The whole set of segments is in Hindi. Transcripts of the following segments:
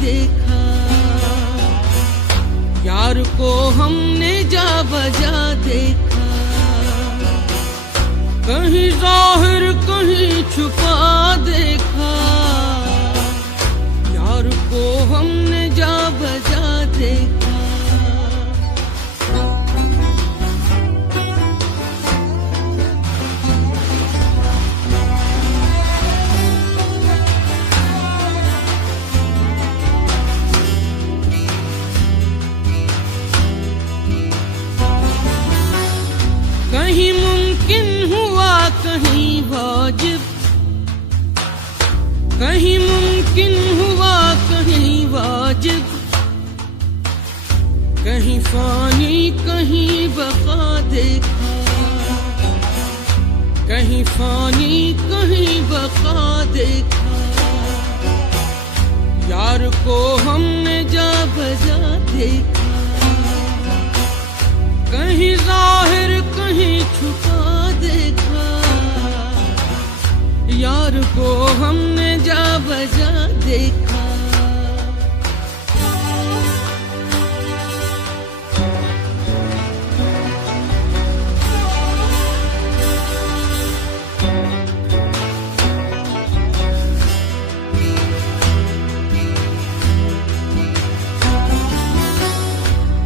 देखा यार को हमने जा बजा देखा, कहीं जाहिर कहीं छुपा देखा। यार को हमने जा बजा देखा। कहीं मुमकिन हुआ कहीं वाजिब, कहीं मुमकिन हुआ कहीं वाजिब, कहीं फानी कहीं बका देखा, कहीं फानी कहीं बका देखा। यार को हमने जा बजा देखा, कहीं जाहिर कहीं छुपा देखा। यार को हमने जा बजा देखा।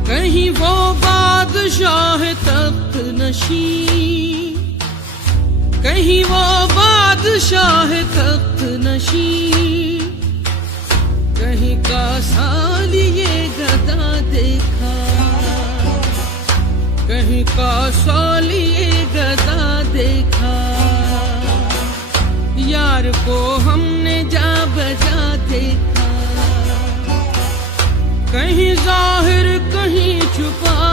कहीं वो बादशाह तख्त नशी, कहीं वो बादशाह तख्त नशी, कहीं का सालिए गदा देखा, कहीं का सालिए गदा देखा। यार को हमने जा बजा देखा, कहीं जाहिर कहीं छुपा